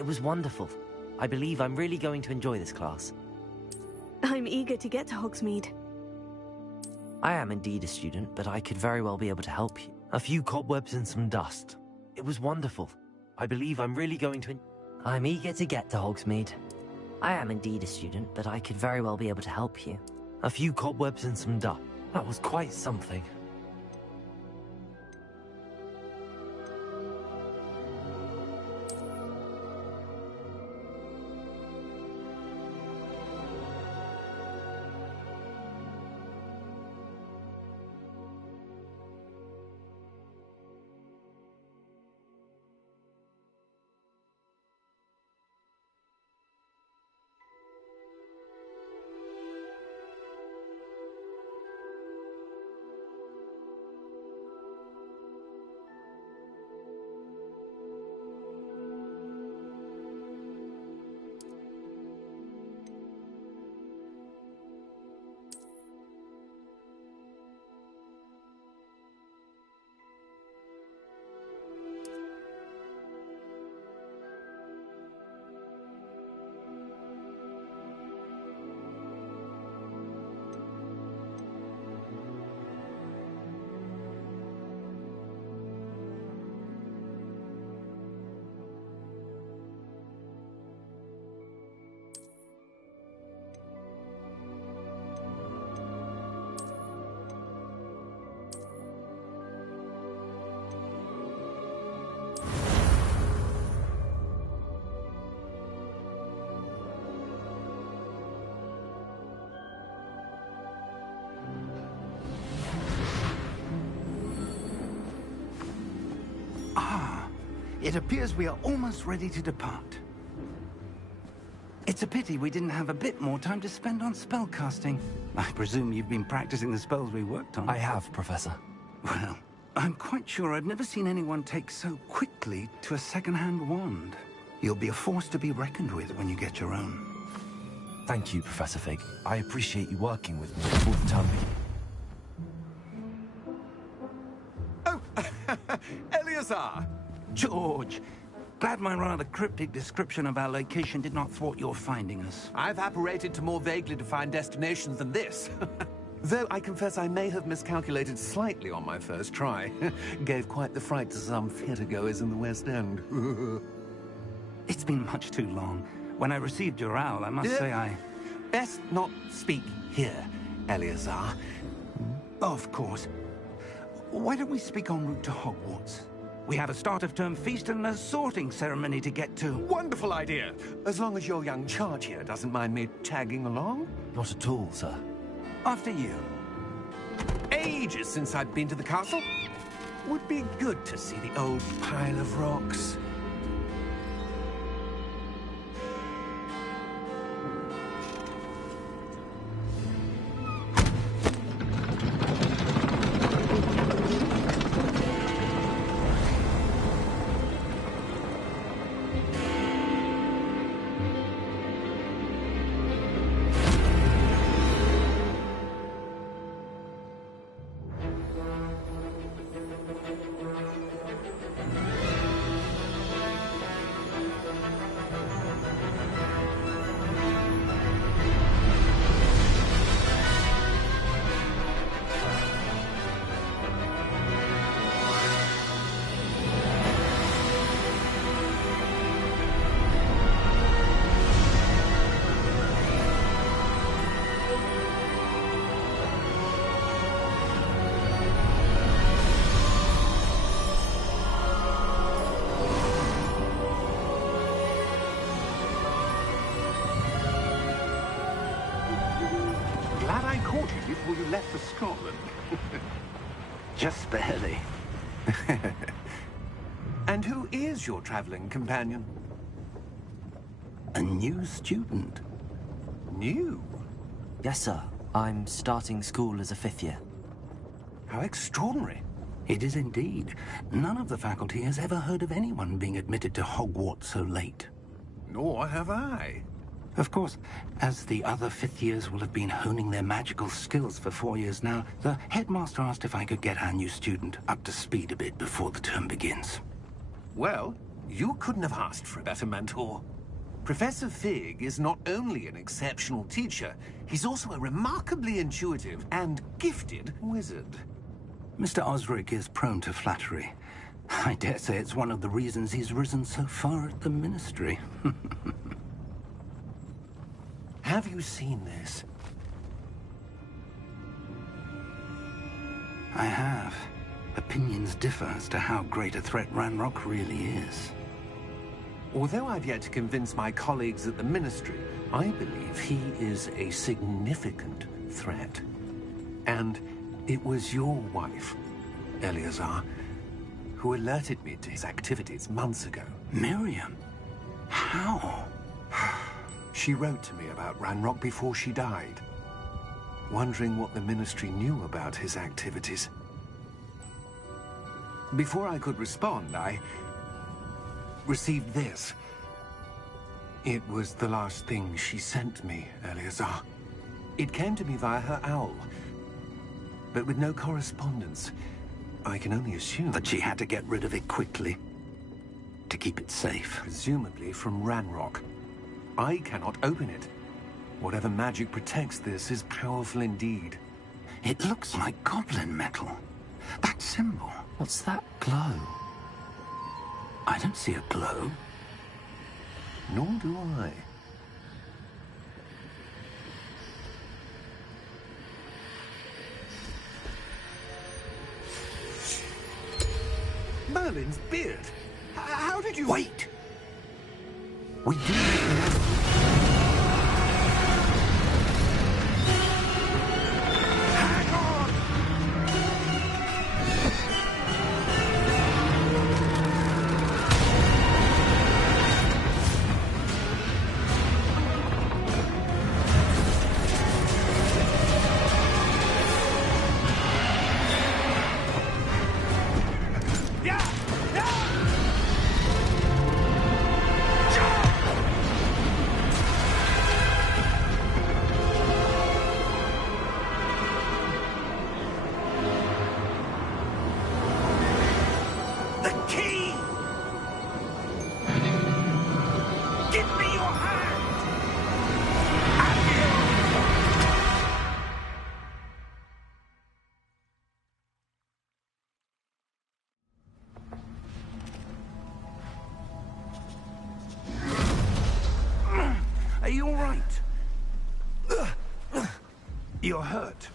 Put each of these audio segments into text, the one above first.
It was wonderful. I believe I'm really going to enjoy this class. I'm eager to get to Hogsmeade. I am indeed a student, but I could very well be able to help you. A few cobwebs and some dust. It was wonderful. I believe I'm really going to... I'm eager to get to Hogsmeade. I am indeed a student, but I could very well be able to help you. A few cobwebs and some dust. That was quite something. It appears we are almost ready to depart. It's a pity we didn't have a bit more time to spend on spellcasting. I presume you've been practicing the spells we worked on. I have, Professor. Well, I'm quite sure I've never seen anyone take so quickly to a second-hand wand. You'll be a force to be reckoned with when you get your own. Thank you, Professor Fig. I appreciate you working with me for the time being. Oh, Eleazar! George! Glad my rather cryptic description of our location did not thwart your finding us. I've apparated to more vaguely defined destinations than this. Though I confess I may have miscalculated slightly on my first try. Gave quite the fright to some theatre-goers in the West End. It's been much too long. When I received your owl, I must say I... Best not speak here, Eleazar. Of course. Why don't we speak en route to Hogwarts? We have a start-of-term feast and a sorting ceremony to get to. Wonderful idea! As long as your young charge here doesn't mind me tagging along. Not at all, sir. After you. Ages since I've been to the castle. Would be good to see the old pile of rocks. Before you left for Scotland. Just barely. And who is your traveling companion? A new student. New? Yes, sir. I'm starting school as a 5th year. How extraordinary. It is indeed. None of the faculty has ever heard of anyone being admitted to Hogwarts so late. Nor have I. Of course, as the other 5th years will have been honing their magical skills for 4 years now, the headmaster asked if I could get our new student up to speed a bit before the term begins. Well, You couldn't have asked for a better mentor. Professor Fig is not only an exceptional teacher, he's also a remarkably intuitive and gifted wizard. Mr. Osric is prone to flattery. I dare say it's one of the reasons he's risen so far at the Ministry. Have you seen this? I have. Opinions differ as to how great a threat Ranrock really is. Although I've yet to convince my colleagues at the Ministry, I believe he is a significant threat. And it was your wife, Eleazar, who alerted me to his activities months ago. Miriam? How? She wrote to me about Ranrock before she died, wondering what the Ministry knew about his activities. Before I could respond, I received this. It was the last thing she sent me, Eleazar. It came to me via her owl, but with no correspondence. I can only assume That she had to get rid of it quickly, to keep it safe. presumably from Ranrock. I cannot open it. Whatever magic protects this is powerful indeed. It looks like goblin metal. That symbol. What's that glow? I don't see a glow. Nor do I. Merlin's beard. How did you... Wait! We do know. Hang on! The key! Give me your hand! Are you all right? You're hurt.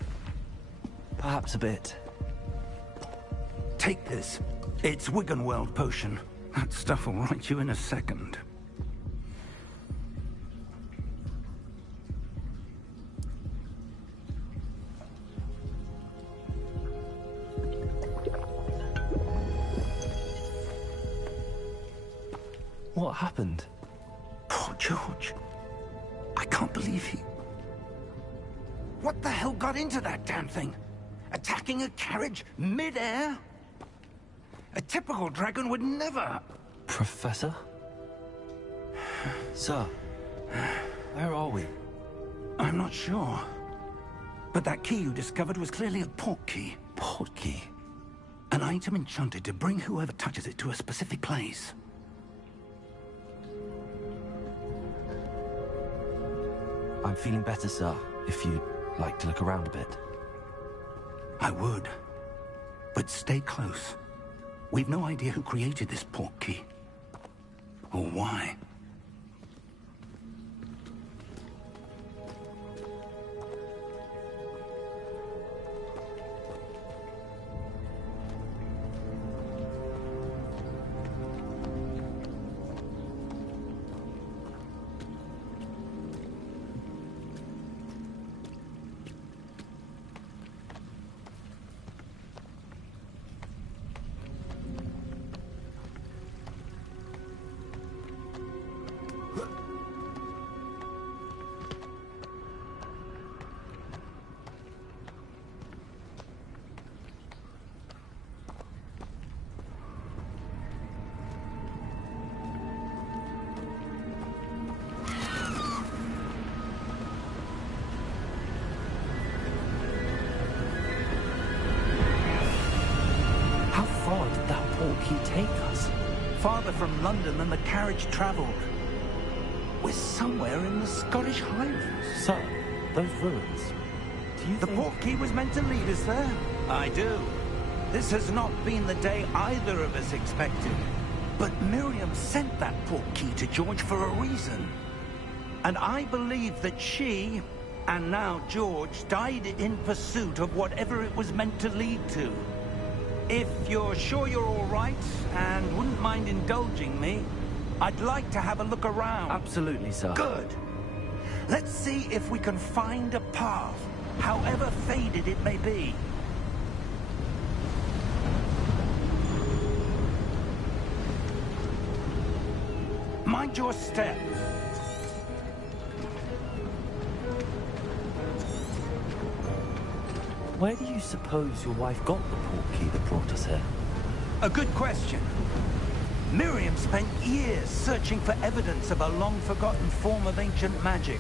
Perhaps a bit. Take this. It's Wiggenweld potion. That stuff will right you in a second. What happened? Poor George. I can't believe he... What the hell got into that damn thing? Attacking a carriage mid-air? A typical dragon would never... Professor? Sir, where are we? I'm not sure. But that key you discovered was clearly a port key. Port key? An item enchanted to bring whoever touches it to a specific place. I'm feeling better, sir, if you'd like to look around a bit. I would. But stay close. We've no idea who created this port key. Or why. farther from London than the carriage travelled. We're somewhere in the Scottish Highlands. Sir, those ruins. Do you The think... portkey was meant to lead us there? I do. This has not been the day either of us expected. But Miriam sent that portkey to George for a reason. And I believe that she, and now George, died in pursuit of whatever it was meant to lead to. If you're sure you're all right, and wouldn't mind indulging me, I'd like to have a look around. Absolutely, sir. Good. Let's see if we can find a path, however faded it may be. Mind your step. Where do you suppose your wife got the portkey that brought us here? A good question. Miriam spent years searching for evidence of a long-forgotten form of ancient magic.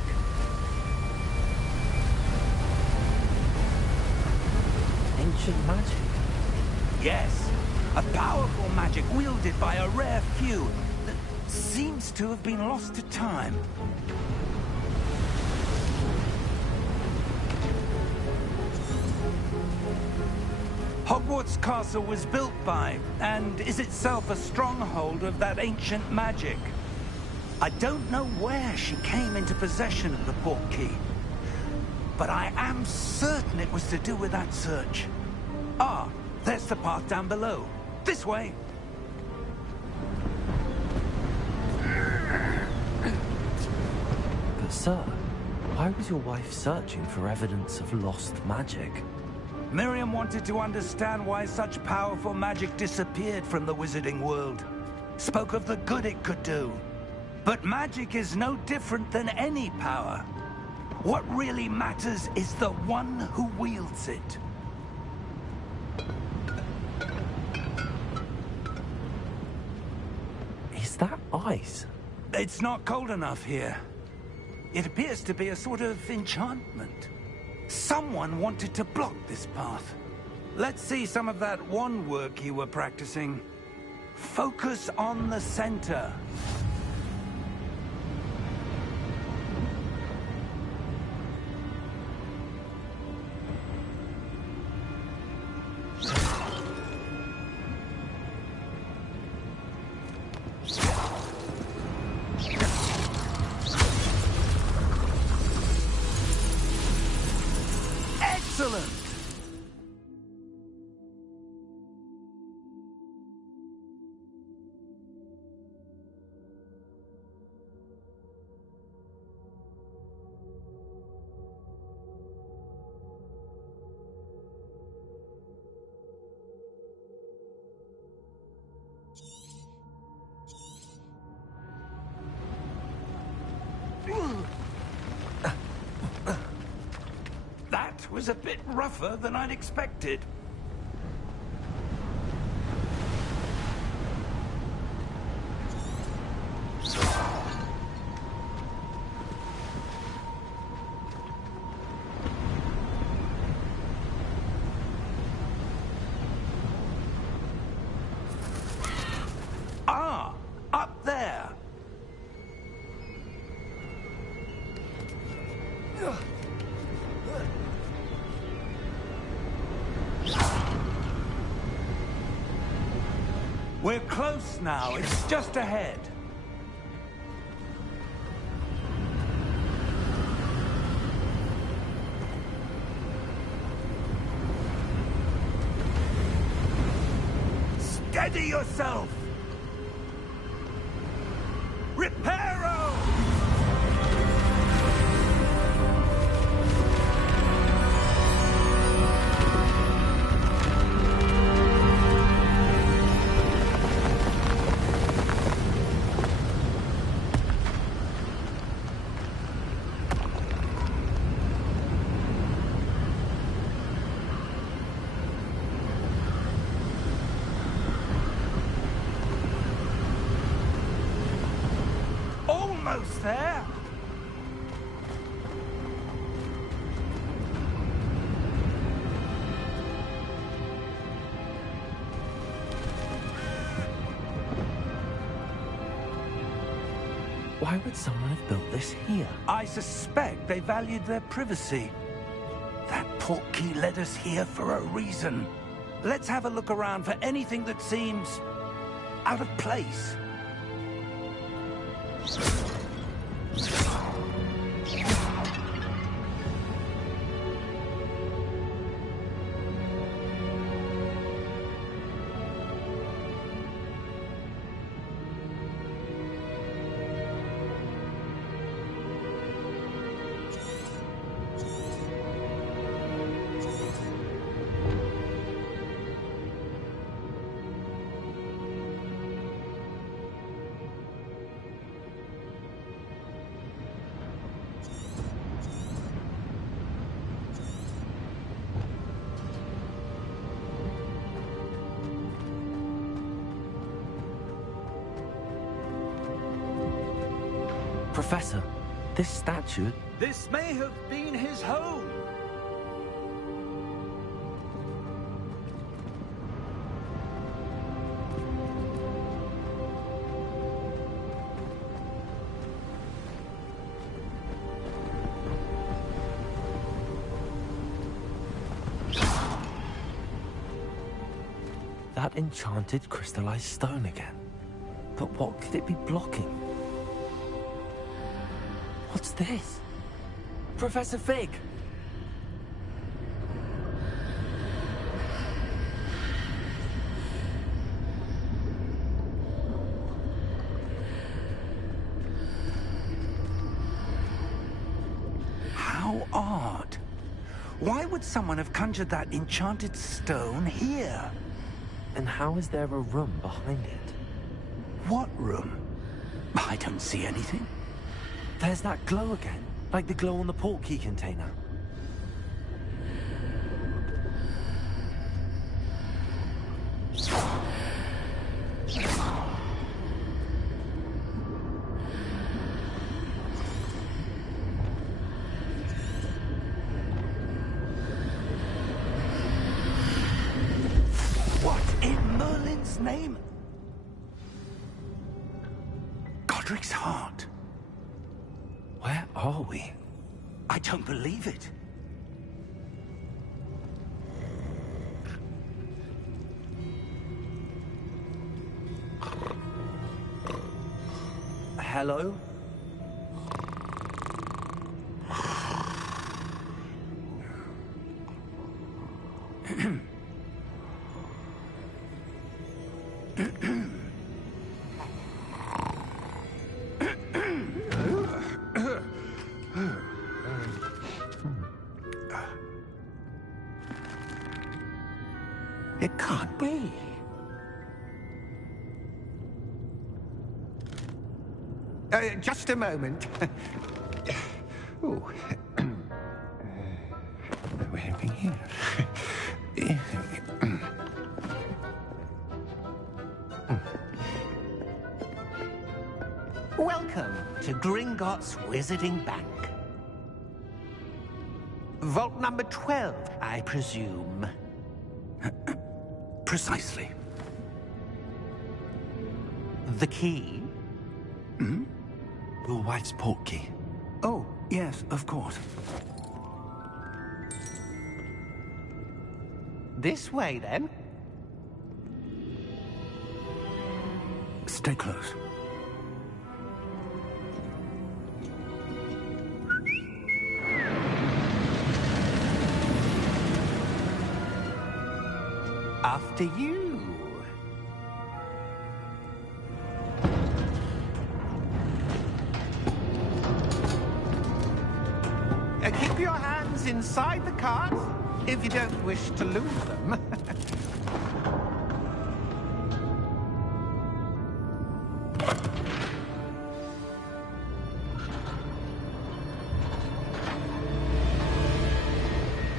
Ancient magic? Yes, a powerful magic wielded by a rare few that seems to have been lost to time. Hogwarts Castle was built by, and is itself a stronghold of that ancient magic. I don't know where she came into possession of the portkey, but I am certain it was to do with that search. Ah, there's the path down below. This way. But sir, why was your wife searching for evidence of lost magic? Miriam wanted to understand why such powerful magic disappeared from the wizarding world. Spoke of the good it could do. But magic is no different than any power. What really matters is the one who wields it. Is that ice? It's not cold enough here. It appears to be a sort of enchantment. Someone wanted to block this path. Let's see some of that wand work you were practicing. Focus on the center. Excellent! That was a bit rougher than I'd expected. Ah, up there. We're close now. It's just ahead. Steady yourself! Reparo! Almost there. Why would someone have built this here? I suspect they valued their privacy. That portkey led us here for a reason. Let's have a look around for anything that seems out of place. Professor, this statue... This may have been his home. That enchanted crystallized stone again. But what could it be blocking? What's this? Professor Fig! How odd. Why would someone have conjured that enchanted stone here? And how is there a room behind it? What room? I don't see anything. There's that glow again, like the glow on the portkey container. What in Merlin's name? Godric's heart. Where are we? I don't believe it. Hello? It can't be. Just a moment. Oh. Where are we here? Welcome to Gringotts Wizarding Bank. Vault number 12, I presume. Precisely. The key? Your wife's portkey. Oh, yes, of course. This way, then. Stay close. After you. Keep your hands inside the cart if you don't wish to lose them.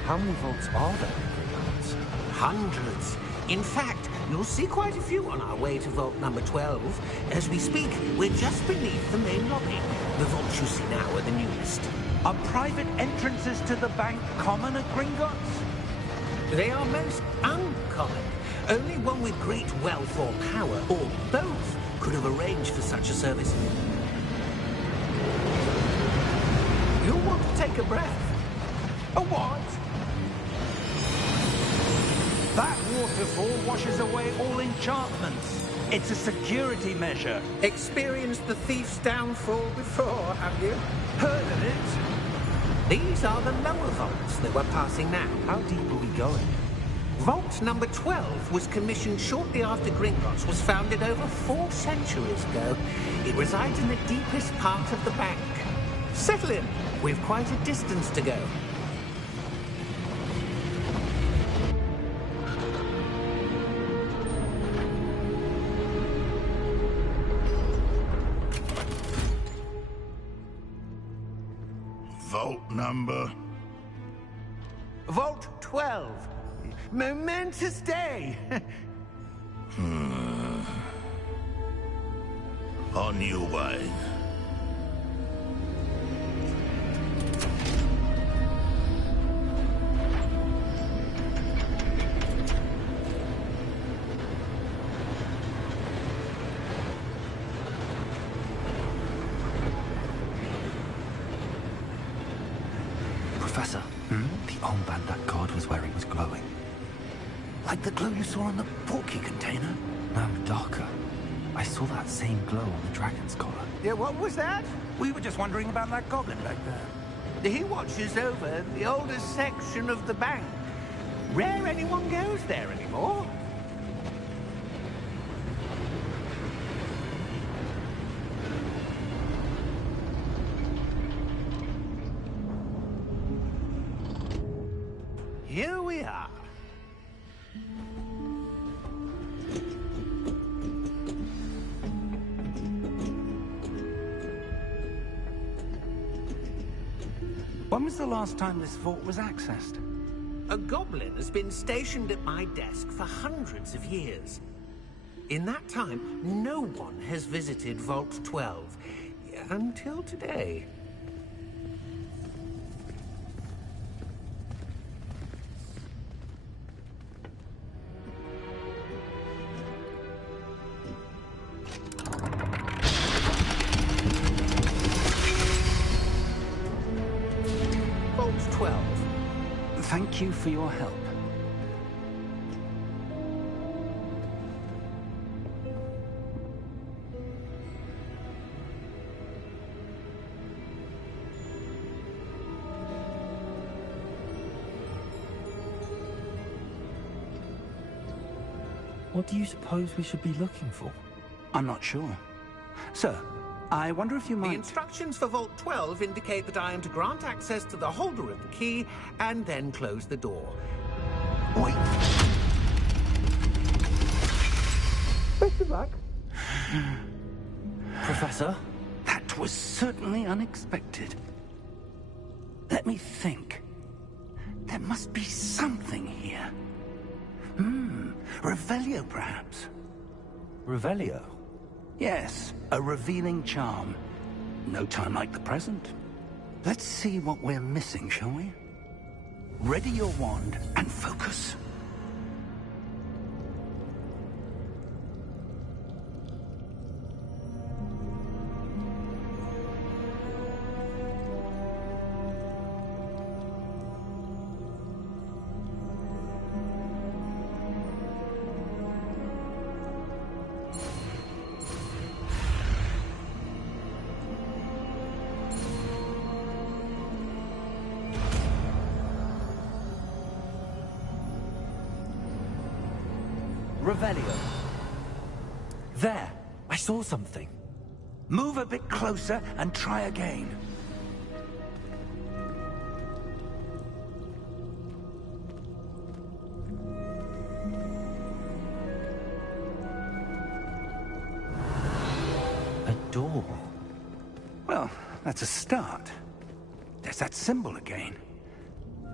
How many vaults are there in Gringotts? Hundreds. In fact, you'll see quite a few on our way to vault number 12. As we speak, we're just beneath the main lobby. The vaults you see now are the newest. Are private entrances to the bank common at Gringotts? They are most uncommon. Only one with great wealth or power, or both, could have arranged for such a service. take a breath. A what? That waterfall washes away all enchantments. It's a security measure. Experienced the thief's downfall before, have you? Heard of it? These are the lower vaults that we're passing now. How deep are we going? Vault number 12 was commissioned shortly after Gringotts was founded over 4 centuries ago. It resides in the deepest part of the bank. Settle in. We've quite a distance to go. Vault number? Vault 12. Momentous day. On your way. Professor, the armband that guard was wearing was glowing. Like the glow you saw on the porky container? No, darker. I saw that same glow on the dragon's collar. Yeah, what was that? We were just wondering about that goblin back there. He watches over the oldest section of the bank. Rare anyone goes there anymore. Here we are. When was the last time this vault was accessed? A goblin has been stationed at my desk for hundreds of years. In that time, no one has visited Vault 12 until today. Vault 12. Thank you for your help. What do you suppose we should be looking for? I'm not sure. Sir, I wonder if you The might... instructions for Vault 12 indicate that I am to grant access to the holder of the key and then close the door. Wait! Best of luck. Professor? That was certainly unexpected. Let me think. There must be something here. Revelio, perhaps? Revelio? Yes, a revealing charm. No time like the present. Let's see what we're missing, shall we? Ready your wand and focus. Revelio. There! I saw something. Move a bit closer and try again. A door. Well, that's a start. There's that symbol again.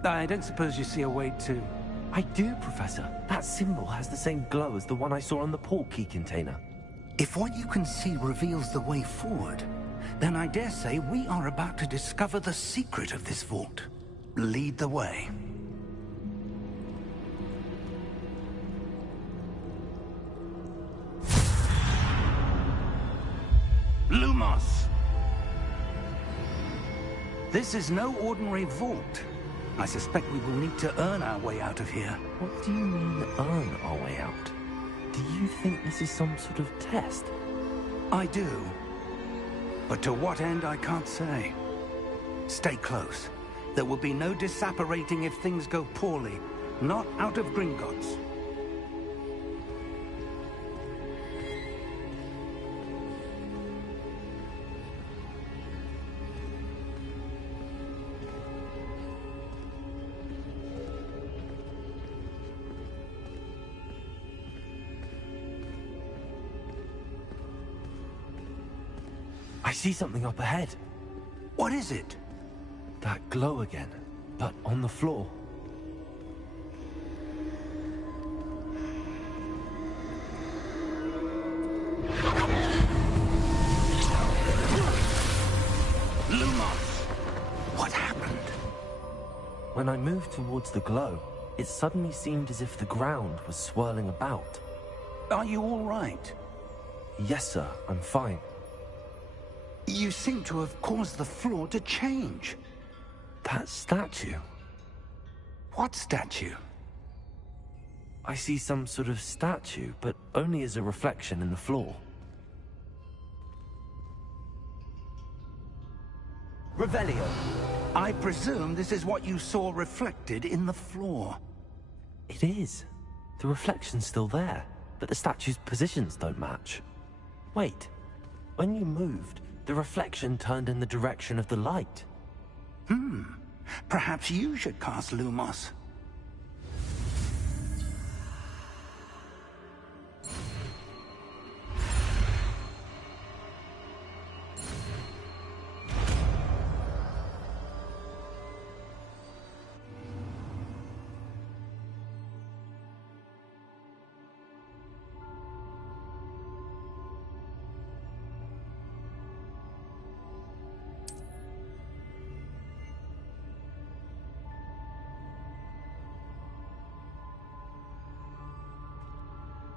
I don't suppose you see a way to... I do, Professor. That symbol has the same glow as the one I saw on the port key container. If what you can see reveals the way forward, then I dare say we are about to discover the secret of this vault. Lead the way. Lumos! This is no ordinary vault. I suspect we will need to earn our way out of here. What do you mean, earn our way out? Do you think this is some sort of test? I do. But to what end, I can't say. Stay close. There will be no disapparating if things go poorly. Not out of Gringotts. I see something up ahead. What is it? That glow again, but on the floor. Lumos! What happened? When I moved towards the glow, it suddenly seemed as if the ground was swirling about. Are you all right? Yes, sir, I'm fine. You seem to have caused the floor to change. That statue. What statue? I see some sort of statue, but only as a reflection in the floor. Revelio, I presume this is what you saw reflected in the floor. It is. The reflection's still there, but the statue's positions don't match. Wait, when you moved, the reflection turned in the direction of the light. Perhaps you should cast Lumos.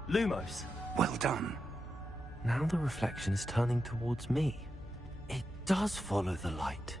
Lumos! Well done. Now the reflection is turning towards me. It does follow the light.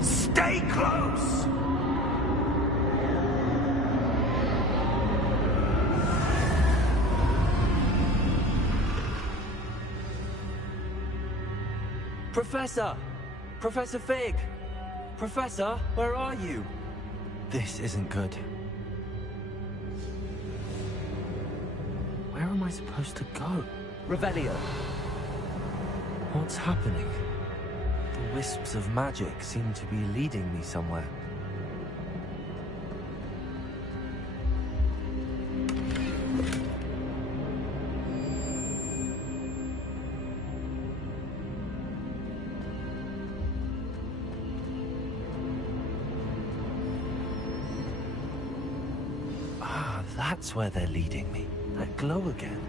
Stay close! Professor! Professor Fig! Professor, where are you? This isn't good. Where am I supposed to go? Revelio! What's happening? The wisps of magic seem to be leading me somewhere. that's where they're leading me. That glow again.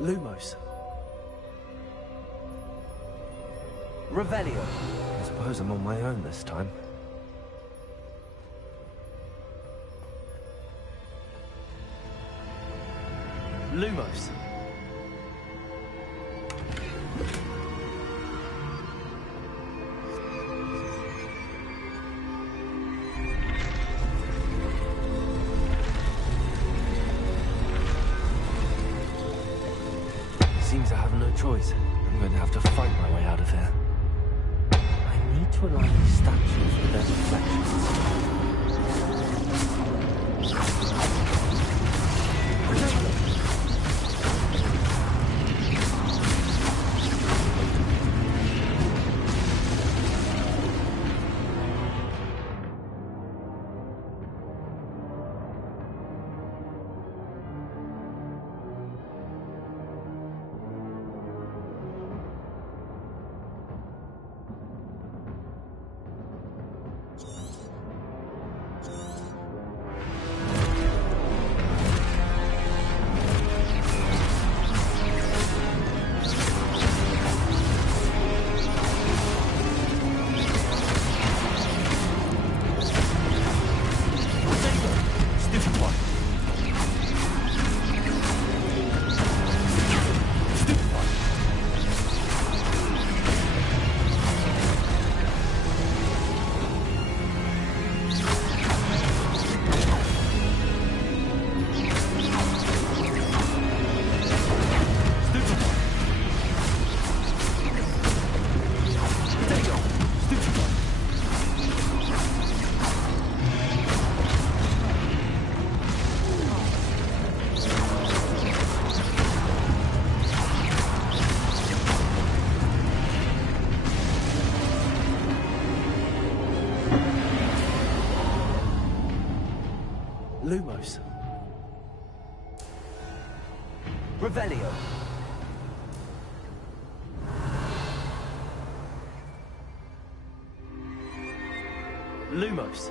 Lumos. Revelio. I suppose I'm on my own this time. Lumos. Seems I have no choice. I'm going to have to fight my way out of here. I need to align these statues with their reflections. Lumos. Revelio. Lumos.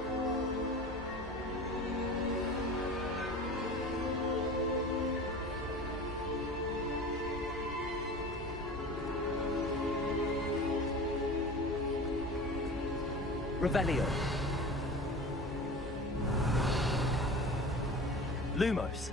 Revelio. Lumos.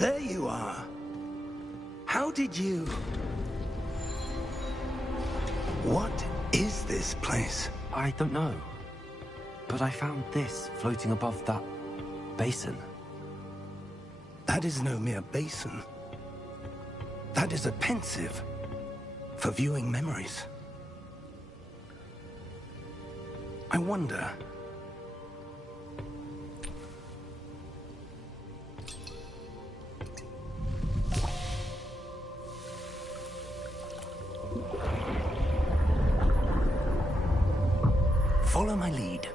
There you are. How did you... What is this place? I don't know. But I found this floating above that basin. That is no mere basin. That is a pensive for viewing memories. I wonder... Follow my lead.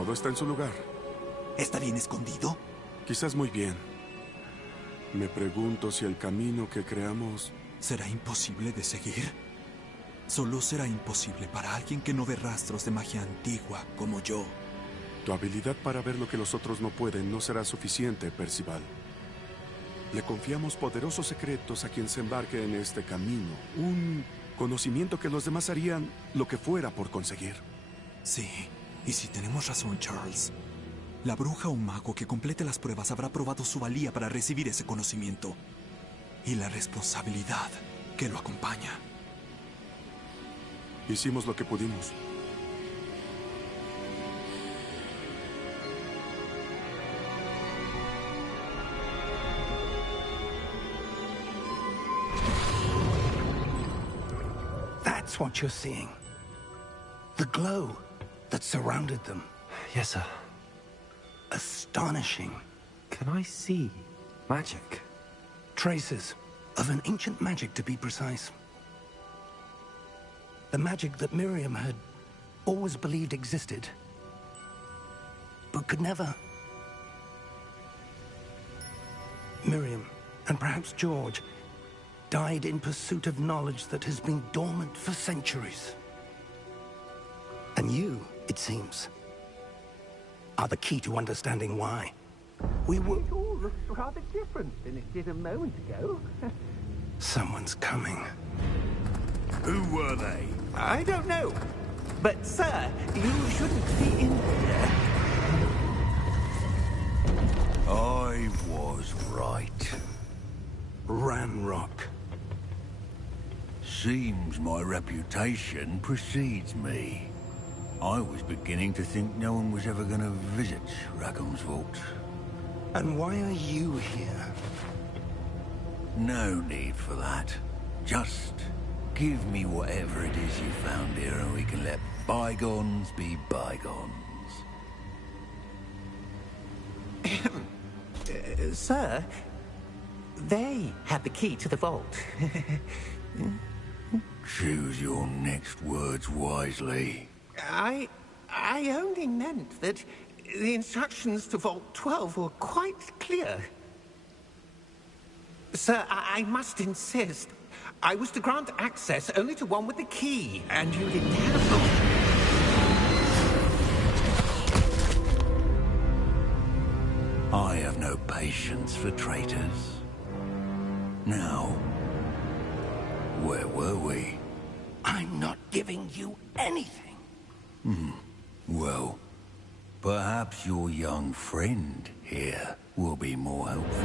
Todo está en su lugar. ¿Está bien escondido? Quizás muy bien. Me pregunto si el camino que creamos... ¿Será imposible de seguir? Solo será imposible para alguien que no ve rastros de magia antigua como yo. Tu habilidad para ver lo que los otros no pueden no será suficiente, Percival. Le confiamos poderosos secretos a quien se embarque en este camino. Un conocimiento que los demás harían lo que fuera por conseguir. Sí, y si tenemos razón, Charles, la bruja o mago que complete las pruebas habrá probado su valía para recibir ese conocimiento. Y la responsabilidad que lo acompaña. Hicimos lo que pudimos. That's what you're seeing. The glow that surrounded them. Yes, sir. Astonishing. Can I see magic? Traces of an ancient magic, to be precise. The magic that Miriam had always believed existed, but could never. Miriam, and perhaps George, died in pursuit of knowledge that has been dormant for centuries. And you, it seems, are the key to understanding why. We were... It all looks rather different than it did a moment ago. Someone's coming. Who were they? I don't know. But, sir, you shouldn't be in here. I was right. Ranrock. Seems my reputation precedes me. I was beginning to think no one was ever going to visit Rackham's vault. And why are you here? No need for that. Just give me whatever it is you found here and we can let bygones be bygones. Sir, they had the key to the vault. Choose your next words wisely. I only meant that the instructions to Vault 12 were quite clear. Sir, I must insist. I was to grant access only to one with the key, and you didn't have them. I have no patience for traitors. Now, where were we? I'm not giving you anything. Well, perhaps your young friend here will be more helpful.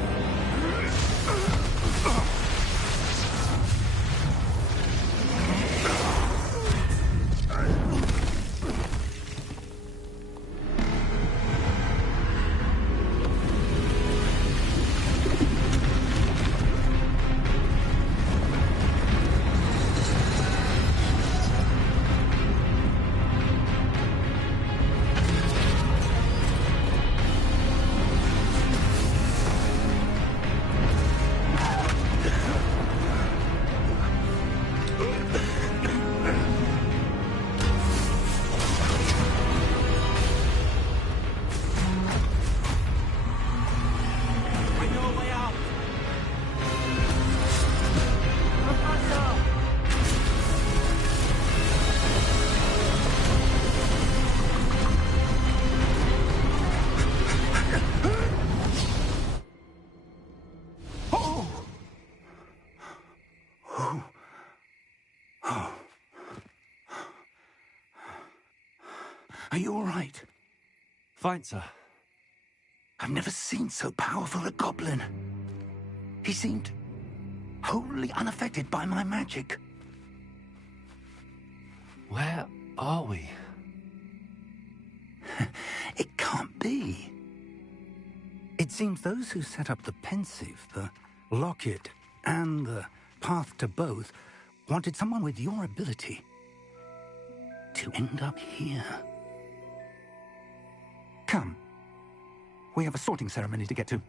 Are you all right? Fine, sir. I've never seen so powerful a goblin. He seemed wholly unaffected by my magic. Where are we? It can't be. It seems those who set up the pensive, the locket, and the path to both wanted someone with your ability to end up here. Come. We have a sorting ceremony to get to.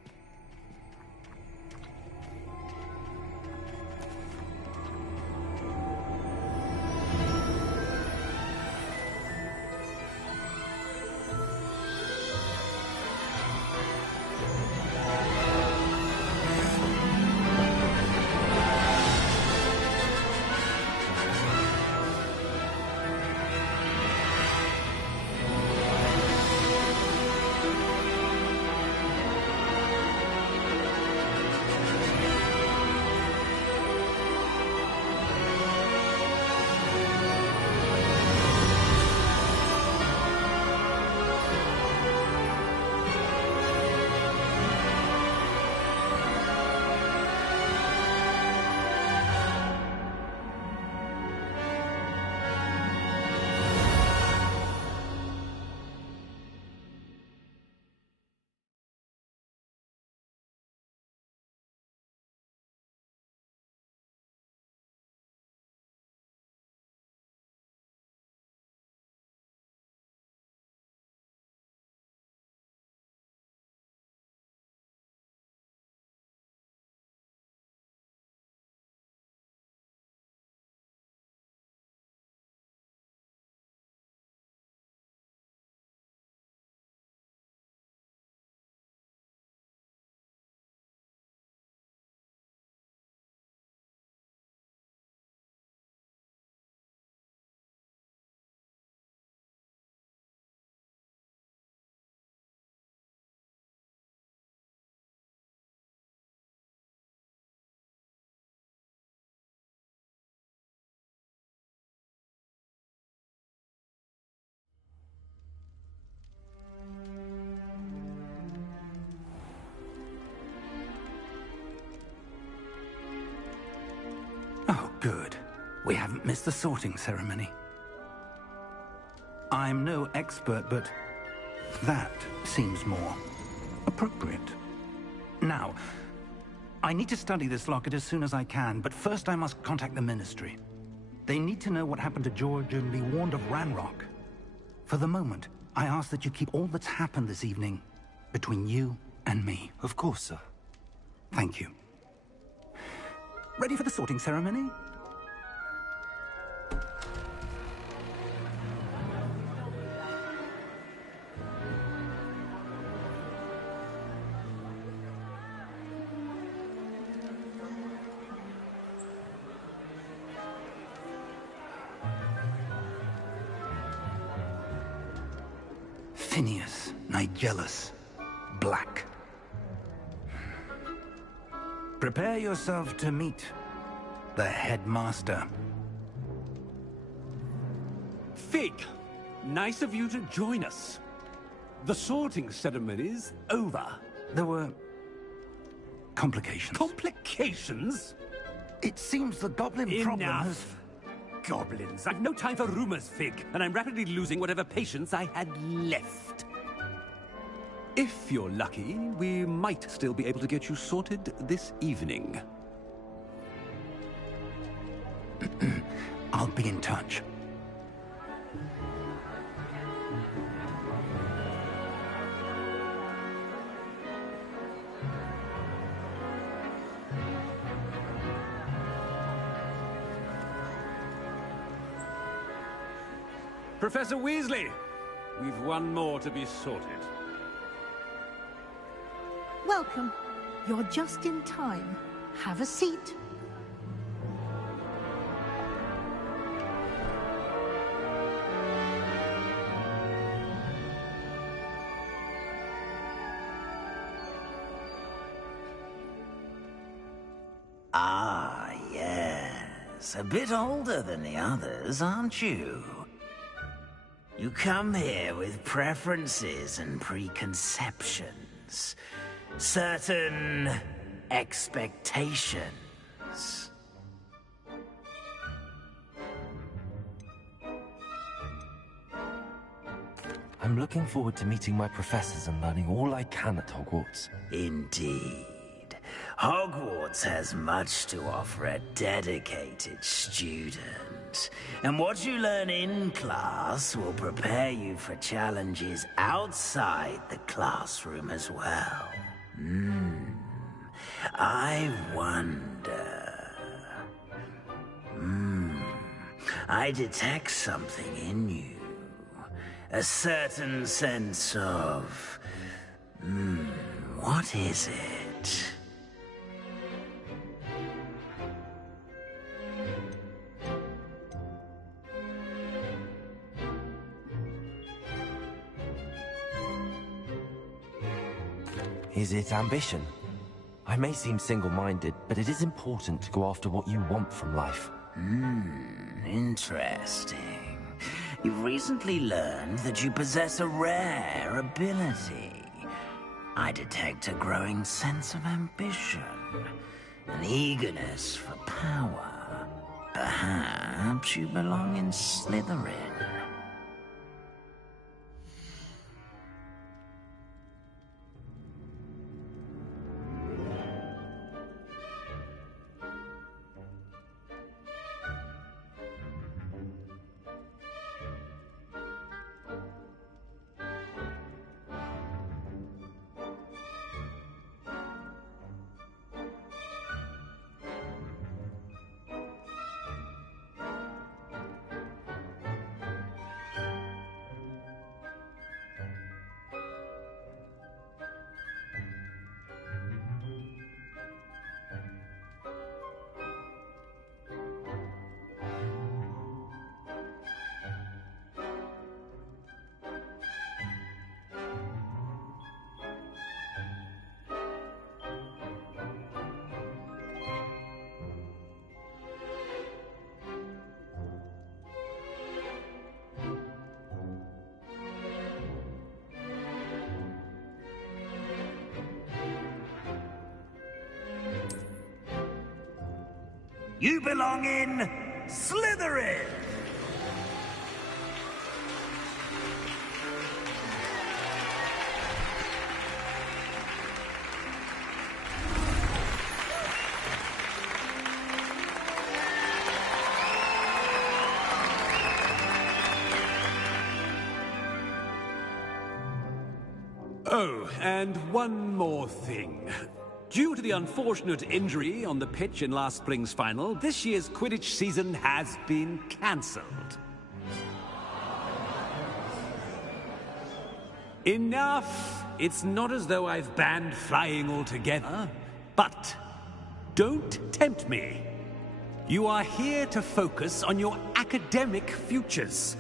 We haven't missed the sorting ceremony. I'm no expert, but that seems more appropriate. Now, I need to study this locket as soon as I can, but first I must contact the Ministry. They need to know what happened to George and be warned of Ranrock. For the moment, I ask that you keep all that's happened this evening between you and me. Of course, sir. Thank you. Ready for the sorting ceremony? Phineas, Nigellus, Black. Prepare yourself to meet the headmaster. Fig, nice of you to join us. The sorting ceremony's over. There were complications. Complications? It seems the goblin problem has... Enough. Goblins. I've no time for rumors, Fig, and I'm rapidly losing whatever patience I had left. If you're lucky, we might still be able to get you sorted this evening. I'll be in touch. Professor Weasley, we've one more to be sorted. Welcome. You're just in time. Have a seat. Ah, yes. A bit older than the others, aren't you? You come here with preferences and preconceptions. Certain expectations. I'm looking forward to meeting my professors and learning all I can at Hogwarts. Indeed. Hogwarts has much to offer a dedicated student. And what you learn in class will prepare you for challenges outside the classroom as well. I wonder... I detect something in you. A certain sense of... what is it? Is it ambition? I may seem single-minded, but it is important to go after what you want from life. Interesting. You've recently learned that you possess a rare ability. I detect a growing sense of ambition, an eagerness for power. Perhaps you belong in Slytherin. You belong in Slytherin! Oh, and one more thing. Due to the unfortunate injury on the pitch in last spring's final, this year's Quidditch season has been cancelled. Enough! It's not as though I've banned flying altogether, but don't tempt me. You are here to focus on your academic futures.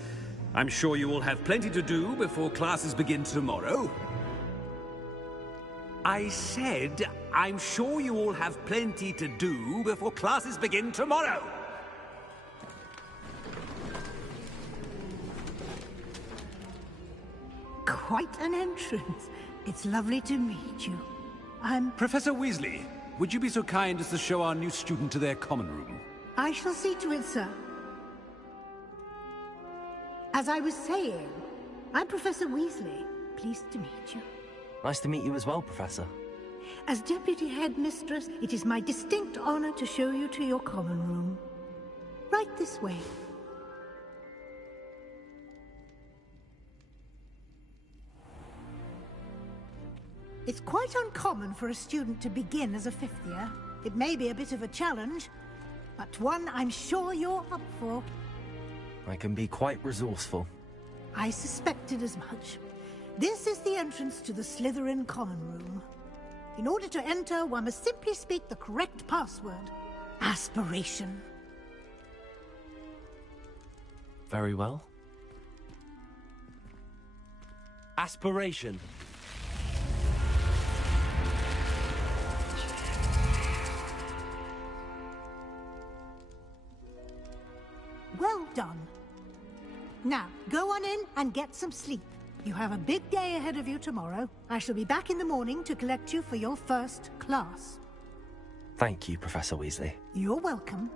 I'm sure you will have plenty to do before classes begin tomorrow. I said, I'm sure you all have plenty to do before classes begin tomorrow. Quite an entrance. It's lovely to meet you. Professor Weasley, would you be so kind as to show our new student to their common room? I shall see to it, sir. As I was saying, I'm Professor Weasley. Pleased to meet you. Nice to meet you as well, Professor. As Deputy Headmistress, it is my distinct honor to show you to your common room. Right this way. It's quite uncommon for a student to begin as a fifth year. It may be a bit of a challenge, but one I'm sure you're up for. I can be quite resourceful. I suspected as much. This is the entrance to the Slytherin common room. In order to enter, one must simply speak the correct password. Aspiration. Very well. Aspiration. Well done. Now, go on in and get some sleep. You have a big day ahead of you tomorrow. I shall be back in the morning to collect you for your first class. Thank you, Professor Weasley. You're welcome.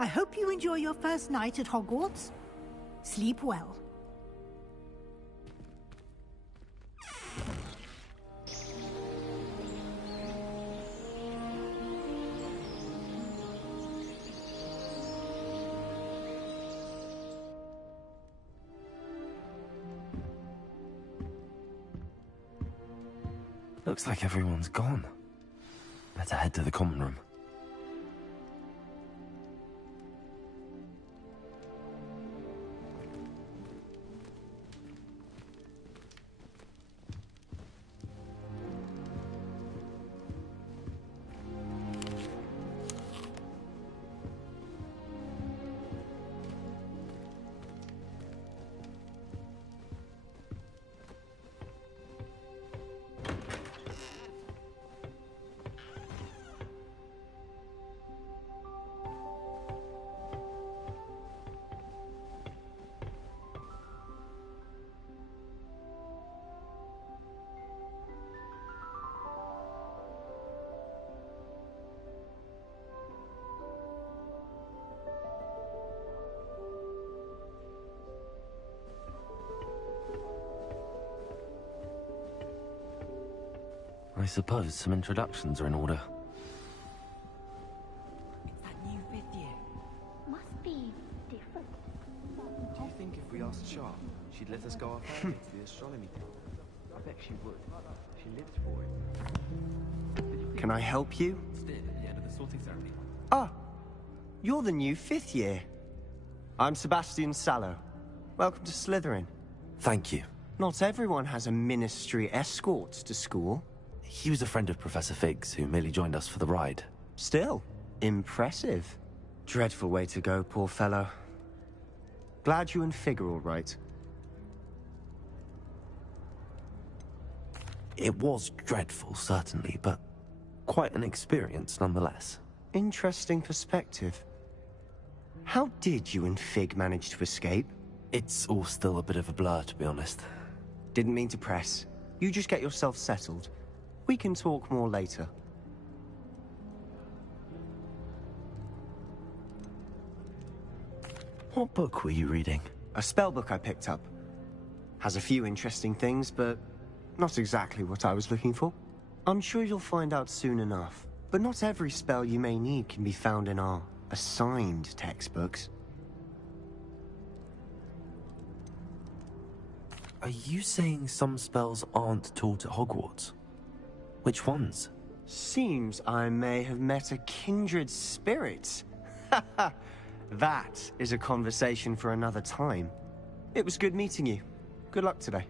I hope you enjoy your first night at Hogwarts. Sleep well. Looks like everyone's gone. Better head to the common room. I suppose some introductions are in order. It's that new fifth year. Must be different. Do you think if we asked Sharp, she'd let us go off early to the astronomy thing? I bet she would. She lives for it. Can I help you? Instead, at the end of the sorting ceremony. Ah, you're the new fifth year. I'm Sebastian Sallow. Welcome to Slytherin. Thank you. Not everyone has a ministry escort to school. He was a friend of Professor Fig's, who merely joined us for the ride. Still, impressive. Dreadful way to go, poor fellow. Glad you and Fig are all right. It was dreadful, certainly, but quite an experience nonetheless. Interesting perspective. How did you and Fig manage to escape? It's all still a bit of a blur, to be honest. Didn't mean to press. You just get yourself settled. We can talk more later. What book were you reading? A spell book I picked up. Has a few interesting things, but not exactly what I was looking for. I'm sure you'll find out soon enough. But not every spell you may need can be found in our assigned textbooks. Are you saying some spells aren't taught at Hogwarts? Which ones? Seems I may have met a kindred spirit. That is a conversation for another time. It was good meeting you. Good luck today.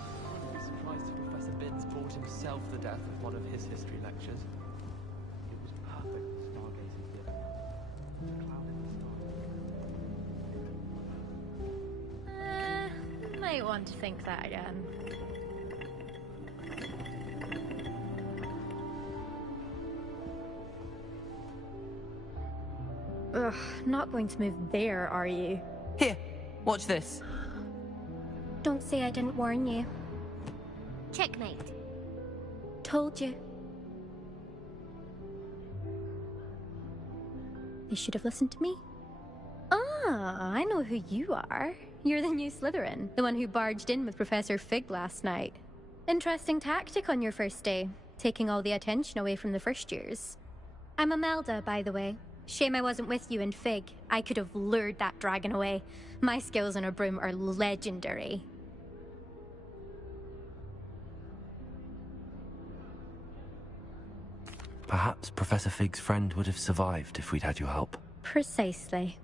I'm surprised if Professor Binns bored himself to death with one of his history lectures. It was perfect for stargazing theatre. Might want to think that again. Ugh, not going to move there, are you? Here, watch this. Don't say I didn't warn you. Checkmate. Told you. They should have listened to me. Ah, I know who you are. You're the new Slytherin, the one who barged in with Professor Fig last night. Interesting tactic on your first day, taking all the attention away from the first years. I'm Imelda, by the way. Shame I wasn't with you in Fig. I could have lured that dragon away. My skills on a broom are legendary. Perhaps Professor Fig's friend would have survived if we'd had your help. Precisely.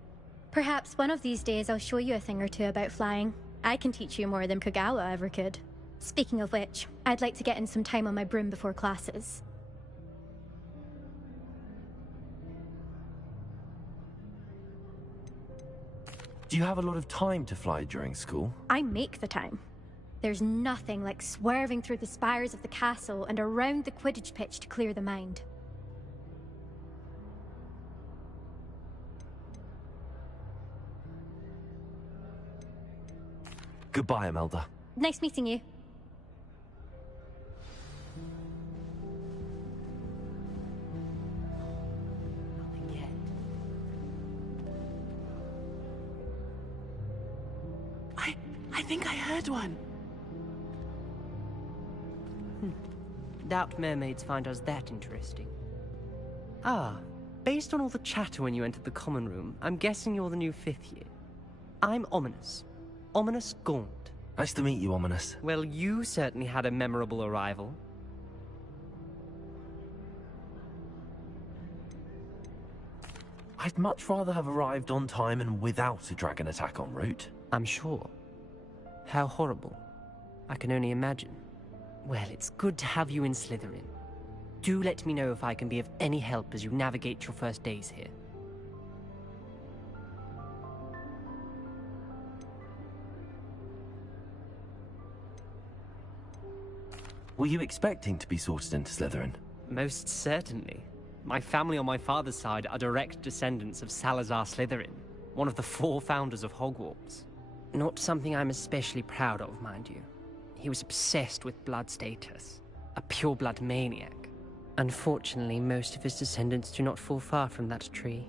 Perhaps one of these days I'll show you a thing or two about flying. I can teach you more than Kogawa ever could. Speaking of which, I'd like to get in some time on my broom before classes. Do you have a lot of time to fly during school? I make the time. There's nothing like swerving through the spires of the castle and around the Quidditch pitch to clear the mind. Goodbye, Imelda. Nice meeting you. Nothing yet. I think I heard one. Doubt mermaids find us that interesting. Ah, based on all the chatter when you entered the common room, I'm guessing you're the new 5th year. I'm Ominous. Ominous Gaunt. Nice to meet you, Ominous. Well, you certainly had a memorable arrival. I'd much rather have arrived on time and without a dragon attack en route. I'm sure. How horrible. I can only imagine. Well, it's good to have you in Slytherin. Do let me know if I can be of any help as you navigate your first days here. Were you expecting to be sorted into Slytherin? Most certainly. My family on my father's side are direct descendants of Salazar Slytherin, one of the 4 founders of Hogwarts. Not something I'm especially proud of, mind you. He was obsessed with blood status, a pure-blood maniac. Unfortunately, most of his descendants do not fall far from that tree.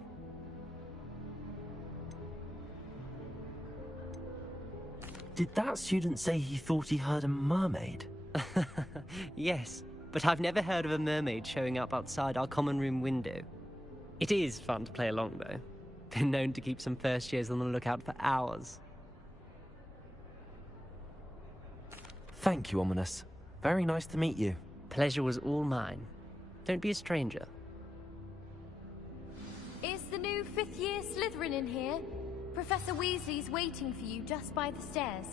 Did that student say he thought he heard a mermaid? Yes, but I've never heard of a mermaid showing up outside our common room window. It is fun to play along, though. Been known to keep some first years on the lookout for hours. Thank you, Ominous. Very nice to meet you. Pleasure was all mine. Don't be a stranger. Is the new 5th year Slytherin in here? Professor Weasley's waiting for you just by the stairs.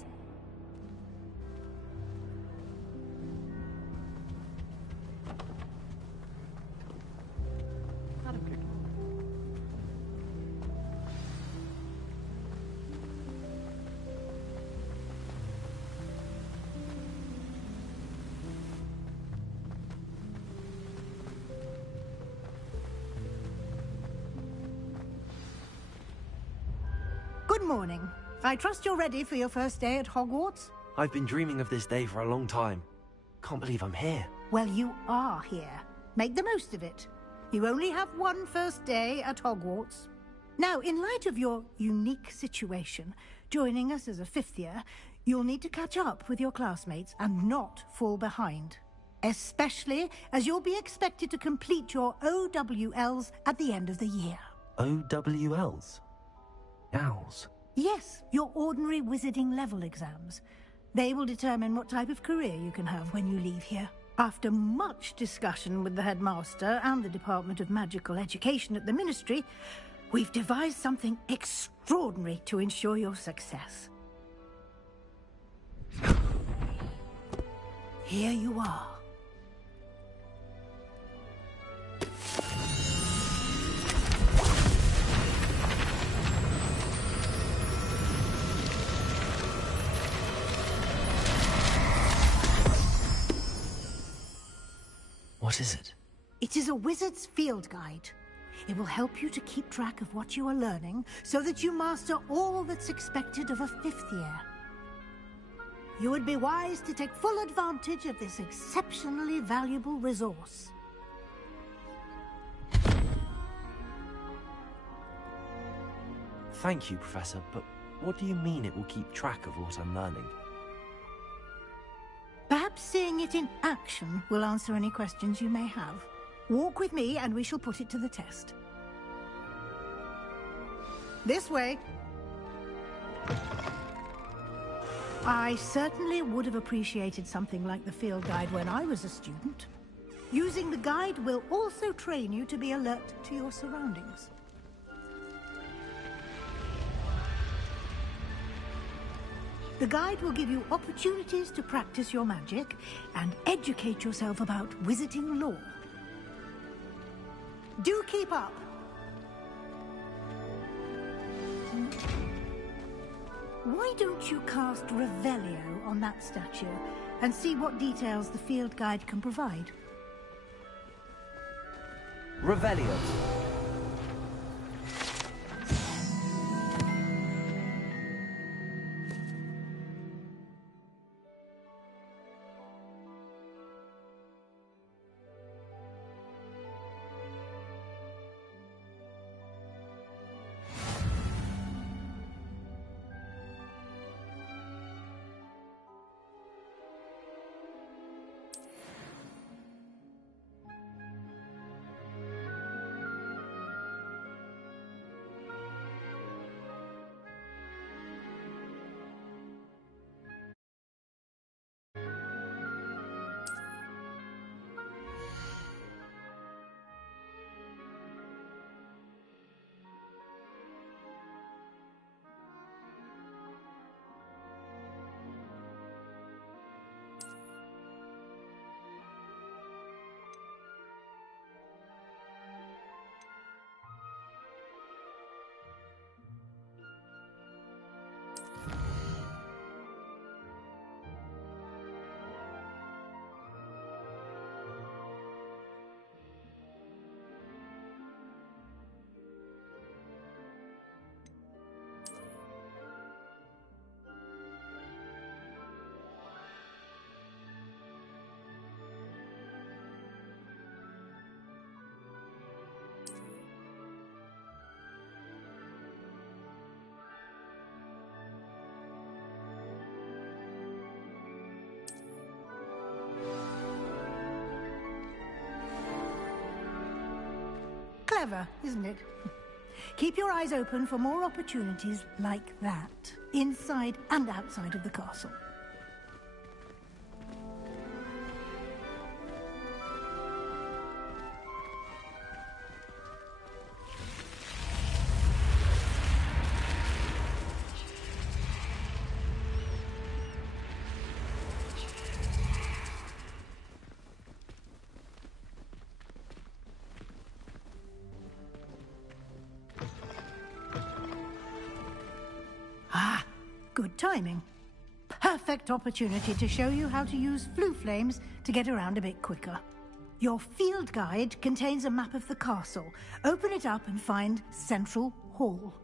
Good morning. I trust you're ready for your first day at Hogwarts? I've been dreaming of this day for a long time. Can't believe I'm here. Well, you are here. Make the most of it. You only have one first day at Hogwarts. Now, in light of your unique situation, joining us as a fifth year, you'll need to catch up with your classmates and not fall behind. Especially as you'll be expected to complete your OWLs at the end of the year. OWLs? Owls? Yes, your ordinary wizarding level exams. They will determine what type of career you can have when you leave here. After much discussion with the headmaster and the Department of Magical Education at the Ministry, we've devised something extraordinary to ensure your success. Here you are. What is it? It is a wizard's field guide. It will help you to keep track of what you are learning so that you master all that's expected of a fifth year. You would be wise to take full advantage of this exceptionally valuable resource. Thank you, Professor, but what do you mean it will keep track of what I'm learning? Perhaps seeing it in action will answer any questions you may have. Walk with me and we shall put it to the test. This way. I certainly would have appreciated something like the field guide when I was a student. Using the guide will also train you to be alert to your surroundings. The guide will give you opportunities to practice your magic and educate yourself about wizarding lore. Do keep up! Why don't you cast Revelio on that statue and see what details the field guide can provide? Revelio. Clever, isn't it? Keep your eyes open for more opportunities like that, inside and outside of the castle. Good timing. Perfect opportunity to show you how to use flue flames to get around a bit quicker. Your field guide contains a map of the castle. Open it up and find Central Hall.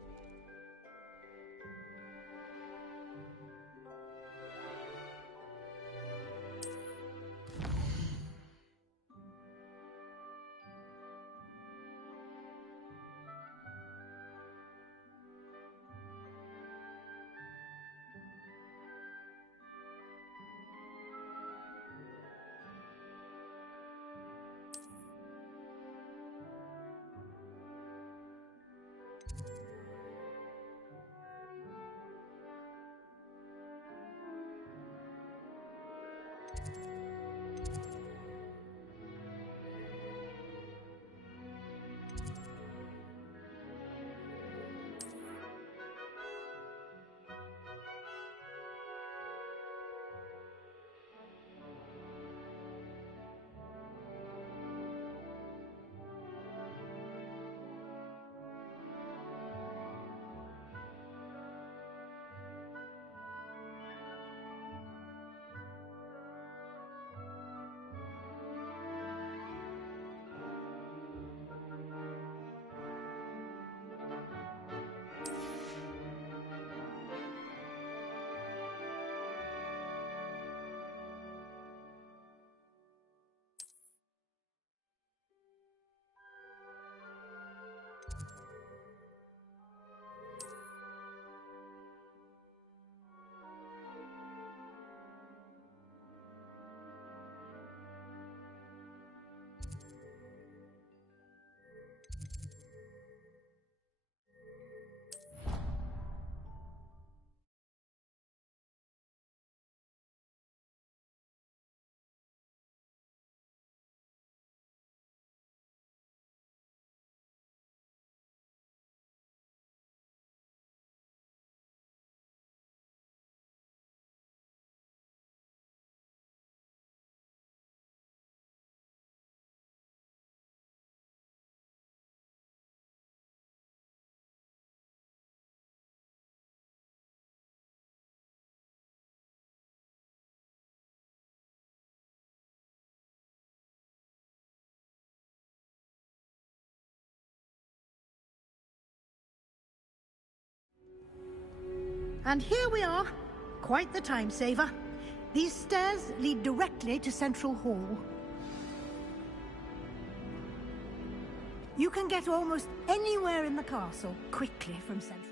And here we are. Quite the time saver. These stairs lead directly to Central Hall. You can get almost anywhere in the castle quickly from Central.